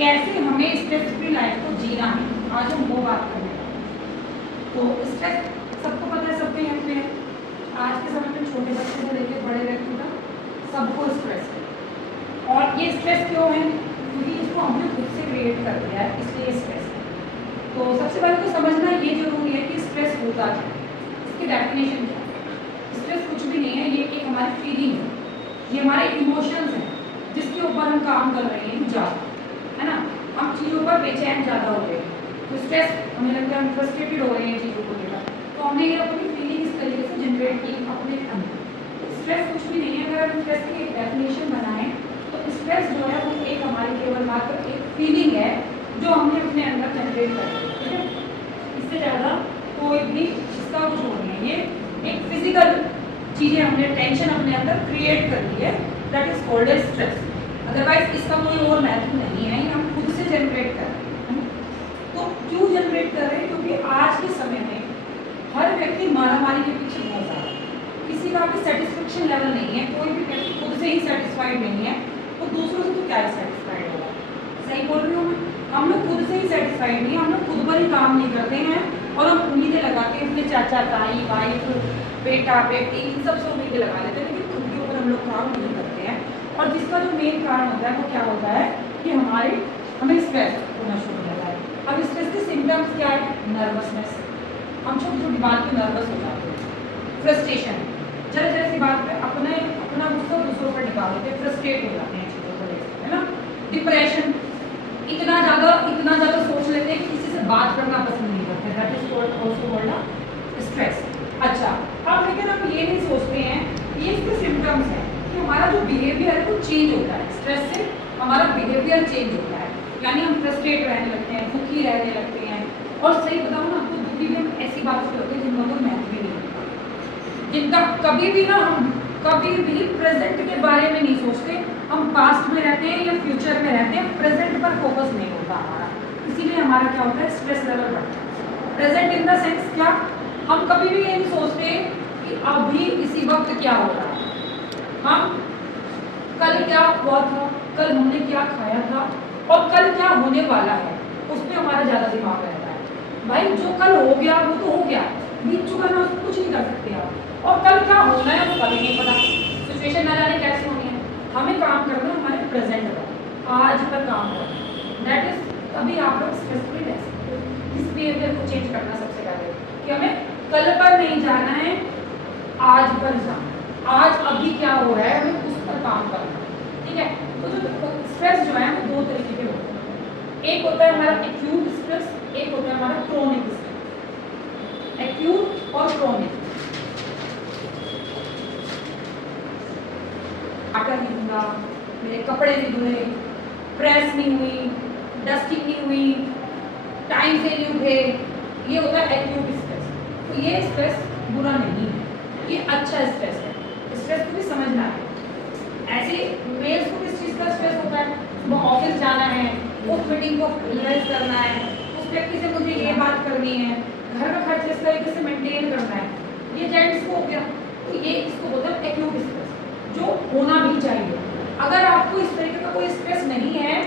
कैसे हमें stress free life को जीना है, आज हम वो बात करने वाले हैं। तो स्ट्रेस सबको पता है, सबके यहाँ पे है। आज के समय में छोटे बच्चे से लेकर बड़े व्यक्ति तक सबको स्ट्रेस है। और ये स्ट्रेस क्यों है? क्योंकि इसको हमने खुद से क्रिएट कर दिया है, इसलिए स्ट्रेस है। तो सबसे पहले तो समझना ये जरूरी है कि स्ट्रेस होता क्या है, इसकी डेफिनेशन क्या है। स्ट्रेस कुछ भी नहीं है, ये एक हमारी फीलिंग है, ये हमारे इमोशंस हैं जिसके ऊपर हम काम कर रहे हैं ज़्यादा, है ना। हम चीज़ों पर बेचैन ज़्यादा हो रहे हैं, तो स्ट्रेस हमें लगता है हम फ्रस्ट्रेटेड हो रहे हैं चीज़ों को लेकर, तो हमने ये अपनी फीलिंग इस तरीके से जनरेट की अपने अंदर। स्ट्रेस कुछ भी नहीं है। अगर हम स्ट्रेस की एक डेफिनेशन बनाएं तो स्ट्रेस जो है वो एक हमारी केवल मात्र एक फीलिंग है जो हमने अपने अंदर जनरेट कर दी, ठीक है। इससे ज़्यादा कोई भी इसका कुछ हो नहीं है। ये एक फिजिकल चीज़ें हमने टेंशन अपने अंदर क्रिएट कर दी है, that is called as stress. Otherwise इसका कोई और महत्व नहीं है, ये हम खुद से जनरेट कर रहे हैं। तो क्यों जनरेट कर रहे हैं? क्योंकि आज के समय में हर व्यक्ति मारामारी के पीछे बहुत ज़्यादा है, किसी का भी सेटिस्फेक्शन लेवल नहीं है। कोई भी व्यक्ति खुद से ही सेटिस्फाइड नहीं है, तो दूसरों से तो क्या सेटिस्फाइड होगा? सही बोल रही हूँ मैं? हम लोग खुद से ही सेटिस्फाइड नहीं है, हम लोग खुद पर ही काम नहीं करते हैं और हम उम्मीदें लगा के अपने चाचा ताई वाइफ बेटा बेटी इन सब से उम्मीदें लगा लेते हैं, लेकिन खुद के ऊपर हम लोग काम नहीं करते हैं। और जिसका जो मेन कारण होता है वो क्या होता है कि हमें स्ट्रेस होना शुरू हो जाता है। अब स्ट्रेस के सिम्टम्स क्या है? नर्वसनेस, हम छोटी छोटी बात पे नर्वस हो जाते हैं। फ्रस्ट्रेशन, जरा जरा सी बात पे अपना गुस्सा दूसरों पर निकाल देते हैं, फ्रस्ट्रेट हो जाते हैं चीज़ों को लेकर, है ना। डिप्रेशन, इतना ज़्यादा सोच लेते हैं कि किसी से बात करना पसंद नहीं करते, that is also called stress. अच्छा, अब लेकिन हम ये नहीं सोचते हैं, ये इसके सिम्टम्स हैं कि हमारा जो बिहेवियर है वो चेंज होता है। स्ट्रेस से हमारा बिहेवियर चेंज होता है, यानी हम फ्रस्ट्रेट रहने लगते हैं, दुखी रहने लगते हैं। और सही बताऊँ ना, तो दुखी भी हम ऐसी बातों से होते हैं जिनका कोई महत्व भी नहीं होता, जिनका कभी भी प्रेजेंट के बारे में नहीं सोचते। हम पास्ट में रहते हैं या फ्यूचर में रहते हैं, प्रेजेंट पर फोकस नहीं होता हमारा, इसीलिए हमारा क्या होता है? स्ट्रेस लेवल बढ़ता है। प्रेजेंट इन द सेंस क्या? हम कभी भी ये नहीं सोचते कि अभी इसी वक्त क्या हो रहा है, हम कल क्या हुआ था, कल हमने क्या खाया था और कल क्या होने वाला है, उस पर हमारा ज़्यादा दिमाग रहता है। भाई जो कल हो गया वो तो हो गया, बीत चुका ना, उसको कुछ नहीं कर सकते आप। और कल क्या होना है वो कभी नहीं पता, सिचुएशन ना जाने कैसे होनी है। हमें काम करना है हमारे प्रेजेंट पर, आज पर काम करना है, दैट इज तभी आप लोग स्ट्रेस फ्री रह सकते हो। इस बिहेवियर को चेंज करना सबसे पहले कि हमें कल पर नहीं जाना है, आज पर जाना है। आज अभी क्या हो रहा है हमें उस पर काम करना है, ठीक है। तो जो स्ट्रेस जो है वो दो तरीके के होते हैं, एक होता है हमारा एक्यूट स्ट्रेस, एक होता है हमारा क्रोनिक स्ट्रेस। एक्यूट और क्रोनिक, आटा नहीं धुला, मेरे कपड़े नहीं धुले, प्रेस नहीं हुई, डस्टिंग नहीं हुई, टाइम से नहीं उठे, ये होता है एक्यूट स्ट्रेस। तो ये स्ट्रेस बुरा नहीं है, ये अच्छा स्ट्रेस है, स्ट्रेस को भी समझना है। ऐसे मेल्स को किस चीज़ का स्ट्रेस होता है? सुबह ऑफिस जाना है, उस मीटिंग को फिनिश करना है, उस व्यक्ति से मुझे ये बात करनी है, घर का खर्च इस तरीके से मेंटेन करना है, ये जेंट्स को हो गया। तो ये इसको बोलते हैं एक्यूट स्ट्रेस, जो होना भी चाहिए। अगर आपको इस तरीके का कोई स्ट्रेस नहीं है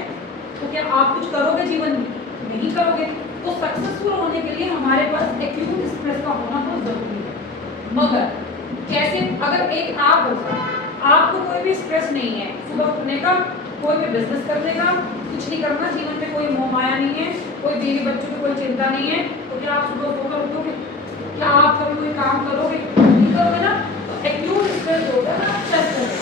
तो क्या आप कुछ करोगे जीवन में? नहीं करोगे। तो सक्सेसफुल होने के लिए हमारे पास एक्यूट स्ट्रेस का होना बहुत जरूरी है। मगर जैसे अगर एक आप होगा, आपको कोई भी स्ट्रेस नहीं है, सुबह उठने का, कोई भी बिजनेस करने का, कुछ नहीं करना, जीवन में कोई मोह माया नहीं है, कोई बीवी बच्चों की कोई चिंता नहीं है, तो क्या आप सुबह सोकर उठोगे? क्या आप कभी कोई काम करोगे? नहीं करोगे ना। तो एक्यूट स्ट्रेस होगा ना, स्ट्रेस होगा,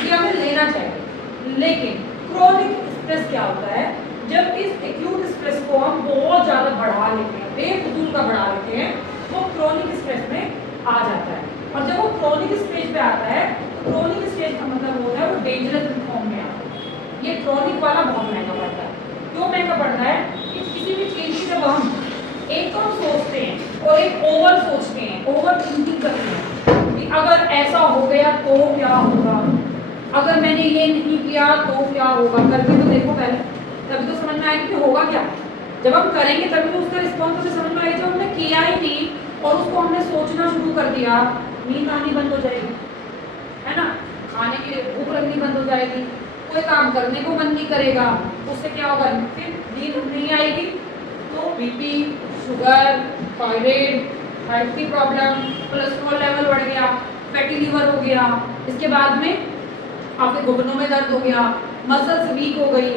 ये हमें लेना चाहिए। लेकिन क्रोनिक स्ट्रेस क्या होता है? जब इस एक्यूट स्ट्रेस को हम बहुत ज़्यादा बढ़ा लेते हैं, बेफजूल का बढ़ा लेते हैं, वो क्रोनिक स्ट्रेस में आ जाता है। और जब वो क्रोनिक स्टेज पे आता है तो क्रोनिक स्टेज का मतलब होता है वो डेंजरस फॉर्म में आता है। ये क्रोनिक वाला बहुत महंगा पड़ता है। क्यों महंगा पड़ता है? कि किसी भी चीज़ की जब हम एक तो हम सोचते हैं और एक ओवर सोचते हैं, ओवर थिंकिंग करते हैं कि अगर ऐसा हो गया तो क्या होगा, अगर मैंने ये नहीं किया तो क्या होगा। करके तो देखो पहले, तभी तो समझ में आएगी कि होगा क्या। जब हम करेंगे तभी तो उसका रिस्पॉन्स हमें समझ में आएगा। जब हमने किया ही नहीं और उसको हमने सोचना शुरू कर दिया, नींद आनी बंद हो जाएगी, है ना, खाने के लिए भूख लगनी बंद हो जाएगी, कोई काम करने को मन नहीं करेगा, उससे क्या होगा, फिर नींद नहीं आएगी, तो बीपी, शुगर, थायराइड, हार्ट की प्रॉब्लम, कोलेस्ट्रॉल लेवल बढ़ गया, फैटी लीवर हो गया, इसके बाद में आपके घुटनों में दर्द हो गया, मसल्स वीक हो गई।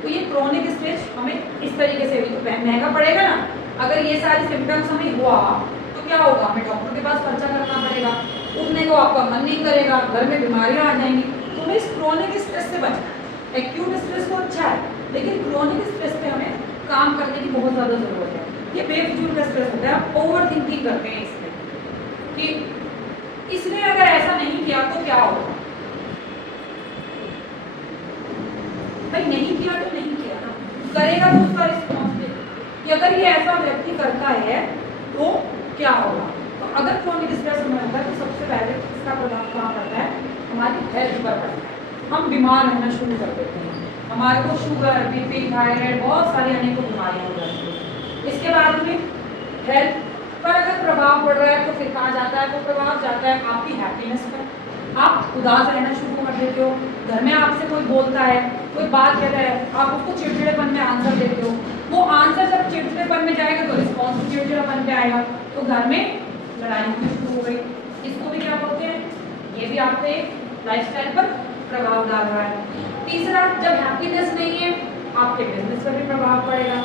तो ये क्रोनिक स्ट्रेस हमें इस तरीके से भी तो महंगा पड़ेगा ना। अगर ये सारी सिम्टम्स हमें हुआ तो क्या होगा, हमें डॉक्टर के पास खर्चा करना पड़ेगा, उठने को आपका मन नहीं करेगा, घर में बीमारियां आ जाएंगी। तो हमें इस क्रोनिक स्ट्रेस से बचना है। एक्यूट स्ट्रेस तो अच्छा है, लेकिन क्रोनिक स्ट्रेस पे हमें काम करने की बहुत ज़्यादा ज़रूरत है। ये बेफजूल का स्ट्रेस होता है, आप ओवर थिंकिंग करते हैं इसमें कि इसने अगर ऐसा नहीं किया तो क्या होगा। भाई नहीं किया तो नहीं किया ना, करेगा तो उसका रिस्पॉन्स दे कि अगर ये ऐसा व्यक्ति करता है तो क्या होगा। तो अगर क्रोनिक स्ट्रेस में होता है तो सबसे पहले इसका प्रभाव कहाँ पड़ता है, हमारी हेल्थ पर पड़ता है। हम बीमार रहना शुरू कर देते हैं, हमारे को शुगर, बीपी, थायराइड, बहुत सारी अनेकों बीमारियां हो जाती हैं। इसके बाद में हेल्थ पर अगर प्रभाव पड़ रहा है तो फिर कहाँ जाता है, वो प्रभाव जाता है आपकी हैप्पीनेस पर। आप उदास रहना शुरू कर देते हो, घर में आपसे कोई बोलता है, कोई बात कहता है, आप उसको चिड़चिड़ेपन में आंसर देते हो। वो आंसर जब चिड़चिड़ेपन में जाएगा तो रिस्पॉन्स भी चिड़चिड़ेपन पे आएगा, तो घर में लड़ाई होनी शुरू हो गई। इसको भी क्या बोलते हैं, ये भी आपके लाइफस्टाइल पर प्रभाव डाल रहा है। तीसरा, जब हैप्पीनेस नहीं है आपके बिजनेस पर भी प्रभाव पड़ेगा।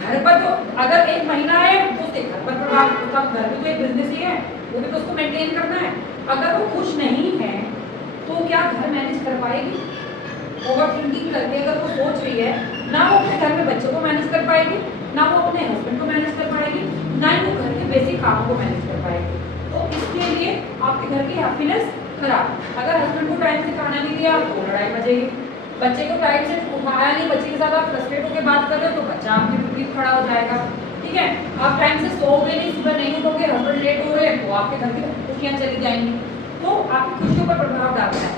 घर पर तो अगर एक महिला है तो उसके घर पर प्रभाव, उसका घर भी तो एक बिजनेस ही है, वो भी तो उसको मेंटेन करना है। अगर वो खुश नहीं है तो क्या घर मैनेज कर पाएगी। ओवर थिंकिंग करके अगर वो सोच रही है, ना वो अपने घर में बच्चों को मैनेज कर पाएगी, ना वो अपने हस्बैंड को मैनेज कर पाएगी, ना ही वो घर के बेसिक कामों को मैनेज कर पाएगी। तो इसके लिए आपके घर की हैप्पीनेस खराब। अगर हस्बैंड को टाइम से खाना नहीं दिया तो लड़ाई बजेगी, बच्चे को टाइम से उठाया नहीं, बच्चे के साथ आप फ्रस्ट्रेट होकर बात कर रहे हो तो बच्चा आपके विपरीत खड़ा हो जाएगा। ठीक है, आप टाइम से सोओगे नहीं, सुबह नहीं उठोगे, हस्बैंड लेट हो रहे हैं तो आपके घर की खुशियाँ चली जाएंगी। तो आपकी खुशियों पर प्रभाव डालता है,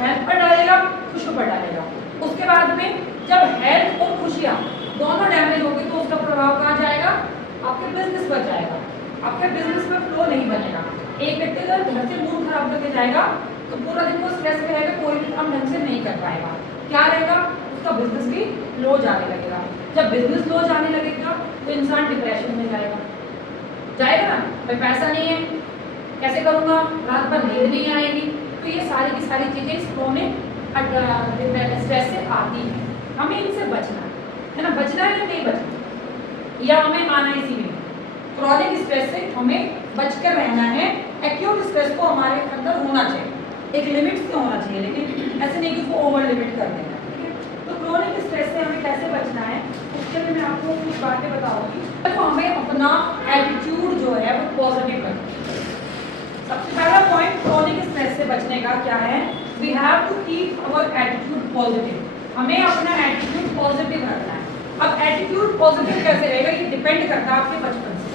हेल्थ पर डालेगा, खुशियों पर डालेगा। उसके बाद में जब हेल्थ और खुशियाँ दोनों डैमेज होगी तो उसका प्रभाव कहाँ जाएगा, आपके बिजनेस पर जाएगा। आपके बिजनेस में फ्लो नहीं बनेगा। एक व्यक्ति अगर घर से मूड खराब करके जाएगा तो पूरा दिन वो स्ट्रेस में रहेगा, कोई भी काम ढंग से नहीं कर पाएगा। क्या रहेगा, उसका बिजनेस भी लो जाने लगेगा। जब बिजनेस लो जाने लगेगा तो इंसान डिप्रेशन में जाएगा ना, भाई पैसा नहीं है, कैसे करूँगा, रात भर नींद नहीं आएगी। तो ये सारी की सारी चीज़ें इस क्रोनिक स्ट्रेस से आती हैं। हमें इनसे बचना है ना, बचना है या नहीं बचना, या हमें आना इसी में। क्रोनिक स्ट्रेस से हमें बचकर रहना है। एक्यूट स्ट्रेस को हमारे अंदर होना चाहिए, एक लिमिट से होना चाहिए, लेकिन ऐसे नहीं कि उसको ओवर लिमिट कर देना। ठीक है, तो क्रोनिक स्ट्रेस से हमें कैसे बचना है उसके लिए मैं आपको कुछ बातें बताऊंगी। तो हमें अपना एटीट्यूड जो है वो पॉजिटिव रखना है। सबसे पहला पॉइंट क्रोनिक स्ट्रेस से बचने का क्या है, we have to keep our attitude positive. हमें अपना एटीट्यूड पॉजिटिव रखना है। अब एटीट्यूड पॉजिटिव कैसे रहेगा, ये डिपेंड करता है आपके बचपन से।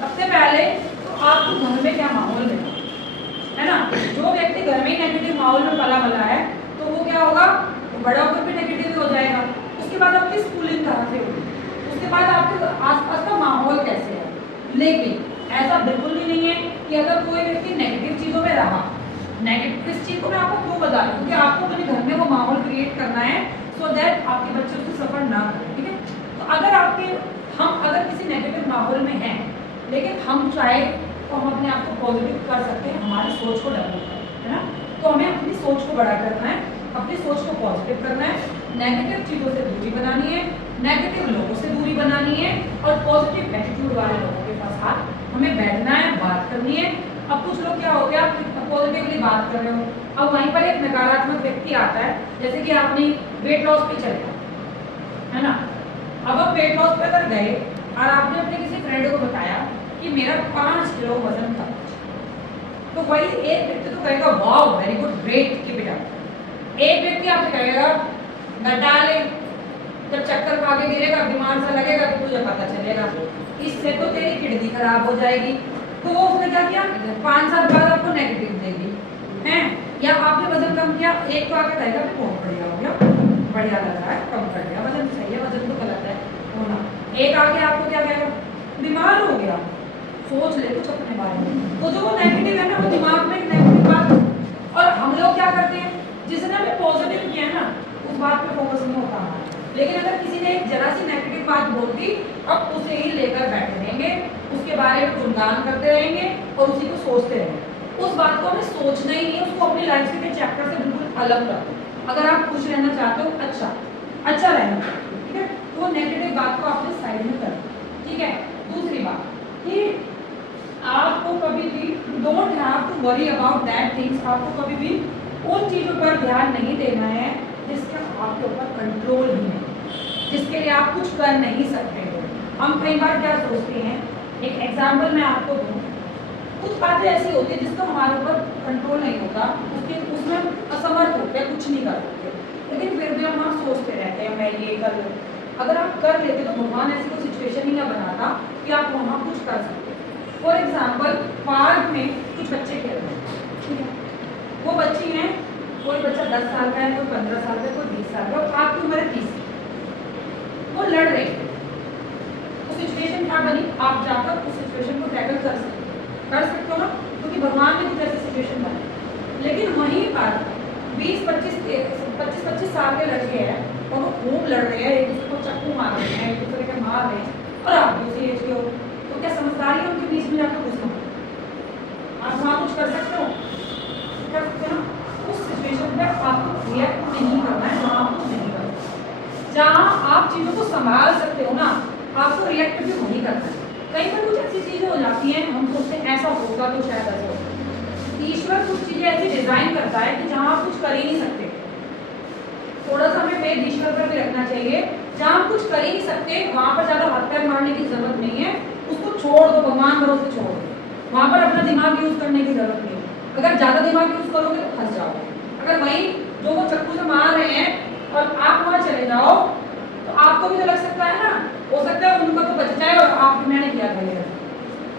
सबसे पहले तो आपको घर में क्या माहौल मिला है ना। जो व्यक्ति घर में नेगेटिव माहौल में पला बला है तो वो क्या होगा, वो बड़ा होकर भी नेगेटिव हो जाएगा। उसके बाद आपकी स्कूलिंग कहाँ से होगी, उसके बाद आपके आसपास का माहौल कैसे है। लेकिन ऐसा बिल्कुल भी नहीं है कि अगर कोई व्यक्ति नेगेटिव चीज़ों में रहा, नेगेटिव इस चीज़ को मैं आपको क्यों बता रही हूँ, क्योंकि आपको अपने घर में वो माहौल क्रिएट करना है सो दैट आपके बच्चे उसको सफर ना करें। ठीक है, तो हम अगर किसी नेगेटिव माहौल में हैं लेकिन हम चाहे तो हम अपने आप को पॉजिटिव कर सकते हैं, हमारी सोच को डेवलप करना है ना। तो हमें अपनी सोच को बड़ा करना है, अपनी सोच को पॉजिटिव करना है, नेगेटिव चीज़ों से दूरी बनानी है, नेगेटिव लोगों से दूरी बनानी है और पॉजिटिव एटीट्यूड वाले लोगों के पास हमें बैठना है, बात करनी है। अब कुछ लोग क्या हो गया, आप पॉजिटिवली बात कर रहे हो, अब वहीं पर एक नकारात्मक व्यक्ति आता है, जैसे कि आपने वेट लॉस पे चल गया है ना। अब आप वेट लॉस पे अगर गए और आपने अपने किसी फ्रेंड को बताया कि मेरा 5 किलो वजन था, तो वही एक व्यक्ति तो कहेगा wow very good great keep it up. एक व्यक्ति आपसे कहेगा घटा ले, जब चक्कर खा के गिरेगा, बीमार सा लगेगा तो तुझे पता चलेगा, इससे तो तेरी किडनी खराब हो जाएगी। तो वो उसने क्या किया, 5 साल बाद आपको नेगेटिव देगी हैं। या आपने वजन कम किया, एक तो आके कहेगा कि बहुत बढ़िया हो गया, बढ़िया लग रहा है, कम कर दिया, वजन सही है, वजन तो गलत है होना। एक आके आपको क्या कहेगा, बीमार हो गया, सोच ले कुछ अपने बारे में। तो जो वो नेगेटिव है ना, वो दिमाग में एक नेगेटिव बात। और हम लोग क्या करते हैं, जिसने हमें पॉजिटिव किया ना उस बात पे फोकस नहीं होता हमारा। लेकिन अगर किसी ने एक जरा सी नेगेटिव बात बोल दी, अब उसे ही लेकर बैठे रहेंगे, उसके बारे में गुणगान करते रहेंगे और उसी को सोचते रहेंगे। उस बात को हमें सोचना ही नहीं, उसको अपनी लाइफ के चैप्टर से बिल्कुल अलग कर दो। अगर आप खुश रहना चाहते हो, अच्छा रहना चाहते हो, ठीक है, तो नेगेटिव बात को अपने साइड में कर दो, ठीक है। दूसरी बात कि आपको कभी भी don't have to worry about that things, आपको कभी भी उन चीज़ों पर ध्यान नहीं देना है जिसका आपके ऊपर कंट्रोल ही नहीं, जिसके लिए आप कुछ कर नहीं सकते हो। हम कई बार क्या सोचते हैं, एक एग्जाम्पल मैं आपको दूँ, कुछ बातें ऐसी होती है जिसका हमारे ऊपर कंट्रोल नहीं होता, उसमें हम असमर्थ होते हैं, कुछ नहीं कर सकते, लेकिन फिर भी हम सोचते रहते हैं मैं ये कर लूँ। अगर आप कर लेते तो भगवान ऐसी कोई सिचुएशन ही ना बनाता कि आप वहाँ कुछ कर सकते। फॉर एग्जाम्पल पार्क में कुछ बच्चे खेल रहे हैं, ठीक है, वो बच्ची हैं, कोई बच्चा 10 साल का है, कोई 15 साल का, कोई 20 साल का, आपकी उम्र है 30, वो लड़ रहे हैं। वो सिचुएशन क्या बनी, आप जाकर उस सिचुएशन को टैकल कर सकते हो ना, क्योंकि भगवान ने कुछ ऐसी सिचुएशन बनाई। लेकिन वहीं पर 20-25 साल के लड़के हैं और वो खूब लड़ रहे हैं, एक दूसरे को चक्कू मार रहे हैं, एक दूसरे के मार रहे हैं, और आप भी उसी एज के हो, तो क्या समझदारी है उनके बीच में जाकर घुसना? आप वहाँ कुछ कर सकते हो? कर सकते हो ना? उस सिचुएशन पे आपको रिएक्ट नहीं करना है, वहाँ आपको नहीं करना है। जहाँ आप चीज़ों को संभाल सकते हो ना, आपको रिएक्ट भी वही करना है। कई बार कुछ ऐसी चीज़ें हो जाती हैं, हम सोचते हैं ऐसा होगा तो शायद ऐसा होगा। ईश्वर कुछ चीज़ें ऐसी डिज़ाइन करता है कि जहाँ आप कुछ कर ही नहीं सकते। थोड़ा सा हमें वेद ईश्वर पर भी रखना चाहिए, जहाँ हम कुछ कर ही नहीं सकते वहाँ पर ज़्यादा हाथ पैर मारने की जरूरत नहीं है, उसको छोड़ दो, भगवान भरोसे छोड़ दो, वहाँ पर अपना दिमाग यूज़ करने की जरूरत नहीं है। अगर ज़्यादा दिमाग यूज़ करोगे तो फंस जाओगे। अगर वही जो वो चक्कू से मार रहे हैं और आप वहाँ चले जाओ तो आपको भी तो लग सकता है ना, हो सकता है उनका तो बच जाए और आप, मैंने किया था ये,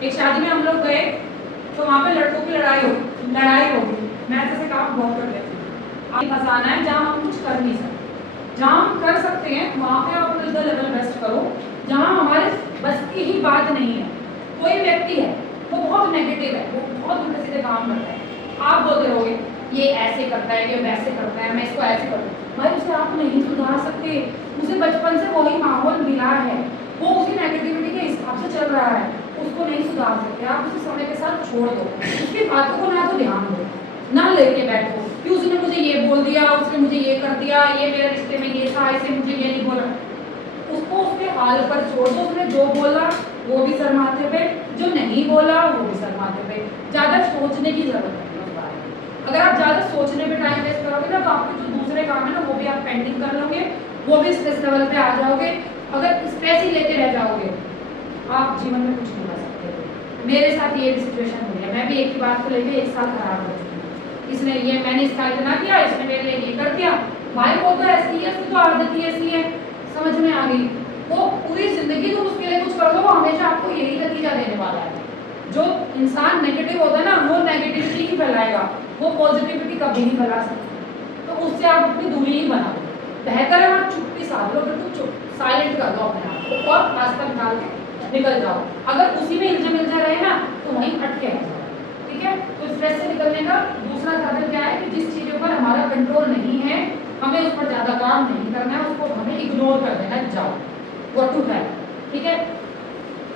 एक शादी में हम लोग गए तो वहाँ पे लड़कों की लड़ाई होगी, मैं ऐसे काम बहुत कर लेती हूँ। आप फंसाना है जहाँ हम कुछ कर नहीं सकते, जहाँ हम कर सकते हैं वहाँ पे आप अपना लेवल बेस्ट करो। जहाँ हमारे बस की ही बात नहीं है, कोई व्यक्ति है वो बहुत नेगेटिव है, वो बहुत उल्टे सीधे काम करता है, आप बोलते रहोगे ये ऐसे करता है, ये वैसे करता है, मैं इसको ऐसे करूँ, भाई उसे आप नहीं सुधार सकते, उसे बचपन से वही माहौल मिला है, वो उसी नेगेटिविटी के हिसाब से चल रहा है, उसको नहीं सुधार सकते। आप उसे समय के साथ छोड़ दो, उसकी बातों को ना तो ध्यान दो, ना लेके बैठो कि उसने मुझे ये बोल दिया, उसने मुझे ये कर दिया, ये मेरे रिश्ते में ये था, इसे मुझे ये नहीं बोला। उसको उसके हाल पर छोड़ दो, उसने जो बोला वो भी सर माथे पे, जो नहीं बोला वो भी सर माथे पे, ज़्यादा सोचने की जरूरत नहीं है उस बारे में। अगर आप ज़्यादा सोचने पे टाइम वेस्ट करोगे ना तो आपके जो दूसरे काम है ना वो भी आप पेंडिंग कर लोगे, वो भी स्ट्रेस लेवल पे आ जाओगे। अगर स्ट्रेस ही लेते रह जाओगे आप जीवन में कुछ नहीं कर सकते। मेरे साथ ये भी सिचुएशन हुई है, मैं भी एक ही बात को लेकर 1 साल खराब हो चुकी हूँ। इसने ये, मैंने इसका इतना किया, इसने मेरे लिए ये कर दिया, भाई वो तो ऐसी है, उसकी तो आदत ही ऐसी है, समझ में आ गई। वो पूरी जिंदगी तो उसके लिए कुछ कर दो, वो हमेशा आपको यही नतीजा देने वाला है। जो इंसान नेगेटिव होता है ना वो नेगेटिविटी ही फैलाएगा, वो पॉजिटिविटी कभी नहीं फैला सकता। तो उससे आप अपनी दूरी ही बना लो, बेहतर है आप चुप्पी साध लो, बिल्कुल चुप, साइलेंट कर दो अपने आप को और रास्ता निकाल के निकल जाओ। अगर उसी में इल्जा रहे ना तो वहीं अटके रह जाओ, ठीक है। तो स्ट्रेस से निकलने का दूसरा साधन क्या है कि जिस चीज़ों पर हमारा कंट्रोल नहीं है हमें उस पर ज़्यादा काम नहीं करना है, उसको हमें इग्नोर कर देना, जाओ व्हाट टू है, ठीक है।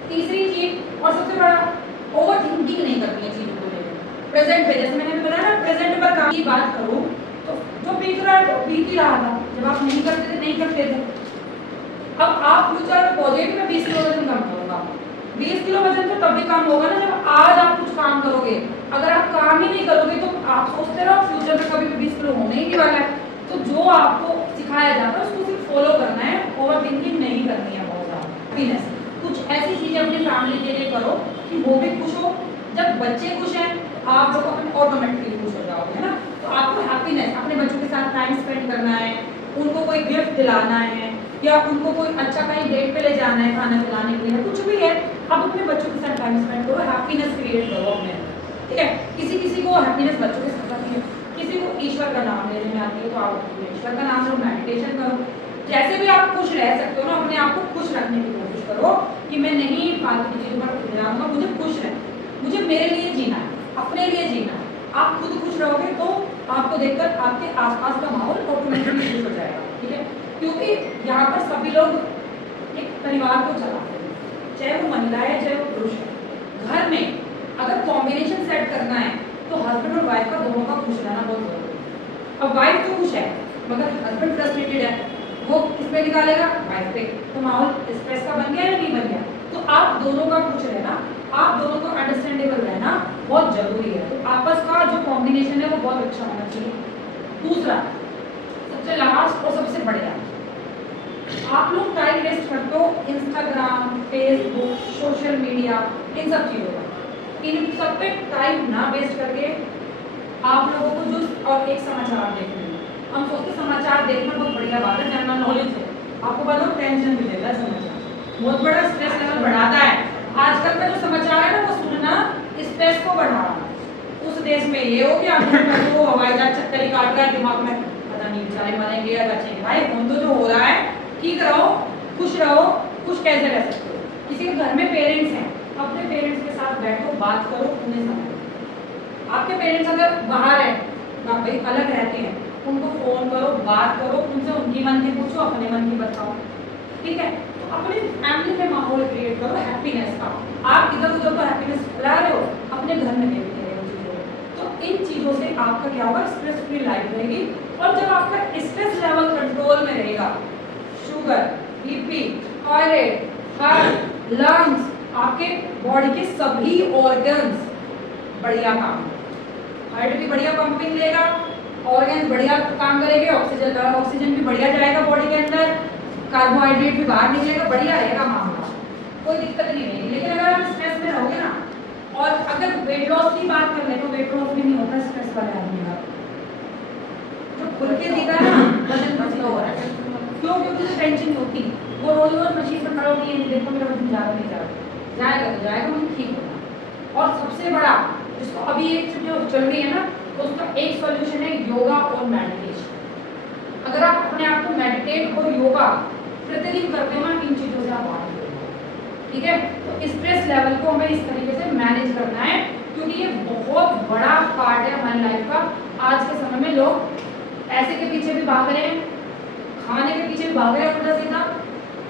तीसरी चीज और सबसे बड़ा, ओवर थिंकिंग नहीं करनी है चीज़ों को लेकर। प्रेजेंट पे, जैसे मैंने बताया ना, प्रेजेंट पर काम की बात करूँ तो जो बीत रहा है तो बीत ही रहा था, जब आप नहीं करते थे नहीं करते थे। अब आप फ्यूचर में पॉजिटिव में 20 किलो वजन कम करूँगा, 20 किलो वजन तो तब भी कम होगा ना जब आज आप कुछ काम करोगे। अगर आप काम ही नहीं करोगे तो आप सोचते रहो फ्यूचर में कभी भी 20 किलो होने ही नहीं वाला है। तो जो आपको सिखाया जाता है उसको सिर्फ फॉलो करना है, ओवर थिंकिंग नहीं करनी है। बहुत ज़्यादा हैप्पीनेस, कुछ ऐसी चीज़ें अपनी फैमिली के लिए करो कि वो भी खुश हो। जब बच्चे खुश हैं आप लोग अपने ऑटोमेटिकली खुश हो जाओगे, है ना। तो आपको हैप्पीनेस, अपने बच्चों के साथ टाइम स्पेंड करना है, उनको कोई गिफ्ट दिलाना है या उनको कोई अच्छा कहीं डेट पे ले जाना है, खाना खिलाने के लिए, कुछ भी है, आप अपने बच्चों के साथ टाइम स्पेंड करो, हैप्पीनेस क्रिएट करो अपने, ठीक है। किसी को हैप्पीनेस बच्चों के साथ आती है, किसी को ईश्वर का नाम लेने में आती है, तो आप ईश्वर का नाम लो, मेडिटेशन करो, जैसे भी आप खुश रह सकते हो ना, अपने आप को खुश रखने की कोशिश करो कि मैं नहीं फालतू की चीज़ों पर ध्यान, मुझे खुश रहना, मुझे मेरे लिए जीना है, अपने लिए जीना है। आप खुद खुश रहोगे तो आपको देखकर आपके आसपास का माहौल ऑटोमेटिकली खुश हो जाएगा, ठीक है। क्योंकि यहाँ पर सभी लोग एक परिवार को चलाते हैं, चाहे वो महिला है चाहे वो पुरुष है। घर में अगर कॉम्बिनेशन सेट करना है तो हस्बैंड और वाइफ का दोनों का खुश रहना बहुत जरूरी है। अब वाइफ तो खुश है मगर हस्बैंड फ्रस्ट्रेटेड है, वो किस पे निकालेगा? वाइफ पे। तो माहौल स्ट्रेस का बन गया या नहीं बन गया? तो आप दोनों का खुश रहना, आप दोनों को अंडरस्टैंडेबल रहना बहुत जरूरी है। तो आपस का जो कॉम्बिनेशन है वो बहुत अच्छा होना चाहिए। दूसरा, सबसे लास्ट और सबसे बढ़िया, आप लोग टाइम वेस्ट करते हो इंस्टाग्राम, फेसबुक, सोशल मीडिया, इन सब चीज़ों पर। इन सब पे टाइम ना वेस्ट करके आप लोगों को जो और एक समाचार देखने हैं, हम सोचते समाचार देखना बहुत बढ़िया बात है, जनरल नॉलेज है, आपको बताओ टेंशन मिलेगा। समाचार बहुत बड़ा स्ट्रेस लेवल बढ़ाता है। आजकल का जो समाचार है ना वो सुनना स्ट्रेस को बढ़ा रहा है। उस देश में ये हो गया, वो हवाई जहाज चक्कर ही काट रहा है, दिमाग में पता नहीं बेचारे मरेंगे या बचेंगे। भाई हम तो जो हो रहा है ठीक रहो, खुश रहो। खुश कैसे रह सकते हो? किसी के घर में पेरेंट्स हैं, अपने पेरेंट्स के साथ बैठो, बात करो, उन्हें समझो। आपके पेरेंट्स अगर बाहर है, भाई अलग रहते हैं, उनको फोन करो, बात करो, उनसे उनकी मन की पूछो, अपने मन की बताओ, ठीक है। तो अपनी फैमिली में माहौल क्रिएट करो हैप्पीनेस का। आप इधर उधर तो हैप्पीनेस फैला रहे हो, अपने घर में भी तो इन चीज़ों से आपका क्या होगा? स्ट्रेस फ्री लाइफ रहेगी। और जब आपका स्ट्रेस लेवल कंट्रोल में रहेगा, sugar, BP, thyroid, heart, lungs, आपके बॉडी के सभी ऑर्गन्स बढ़िया काम, हार्ट भी बढ़िया पंपिंग लेगा, ऑर्गन्स बढ़िया काम करेंगे, ऑक्सीजन भी बढ़िया जाएगा बॉडी के अंदर, कार्बोहाइड्रेट भी बाहर निकलेगा, बढ़िया रहेगा मामला, कोई दिक्कत नहीं रहेगी। लेकिन अगर आप स्ट्रेस में रहोगे ना, और अगर वेट लॉस की बात कर ले तो वेट लॉस भी नहीं होता स्ट्रेस वाले आदमी का। जो खुल के जीता है ना, वजन पतला हो रहा है, क्यों? क्योंकि उसे टेंशन नहीं होती। वो रोज रोज मशीन पर खड़ा होकर ये नहीं देखो मेरा वजन जा रहा नहीं जा रहा, जाएगा तो जाएगा, मुझे ठीक होगा। और सबसे बड़ा जिसको अभी एक जो चल रही है ना, तो उसका एक सॉल्यूशन है योगा और मेडिटेशन। अगर आप अपने आप को मेडिटेट और योगा प्रतिदिन करते हो ना, इन चीजों से आप बाहर निकलोगे, ठीक है। तो स्ट्रेस लेवल को हमें इस तरीके से मैनेज करना है, क्योंकि ये बहुत बड़ा पार्ट है हमारी लाइफ का। आज के समय में लोग ऐसे के पीछे भी भाग रहे हैं, खाने के पीछे भी भाग रहे हैं उल्टा सीधा,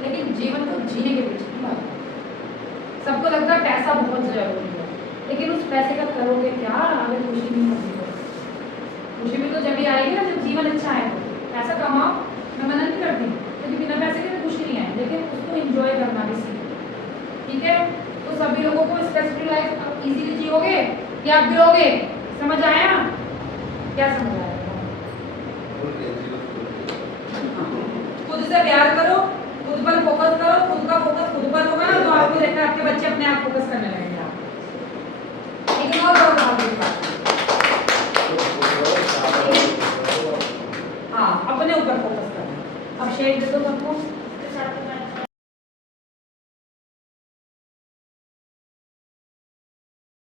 लेकिन जीवन को जीने के पीछे भी भाग रहे हैं। सबको लगता है पैसा बहुत जरूरी है, लेकिन उस पैसे का करोगे क्या अगर खुशी नहीं होगी? खुशी भी तो जब भी आएगी ना जब जीवन अच्छा है। पैसा कमाओ, मैं मना नहीं करती, क्योंकि बिना पैसे के तो खुशी नहीं है, लेकिन उसको एंजॉय करना भी सीखो, ठीक है। तो सभी लोगों को स्ट्रेस फ्री लाइफ इजीली जियोगे या आप जियोगे? समझ आया? क्या समझ आया? खुद से प्यार करो, खुद पर फोकस करो, खुद का फोकस खुद पर होगा ना तो आपको देखकर आपके बच्चे अपने आप फोकस करने लगेंगे। इग्नोर करो हाँ, अपने ऊपर फोकस करना। अब शेयर दे दो सबको।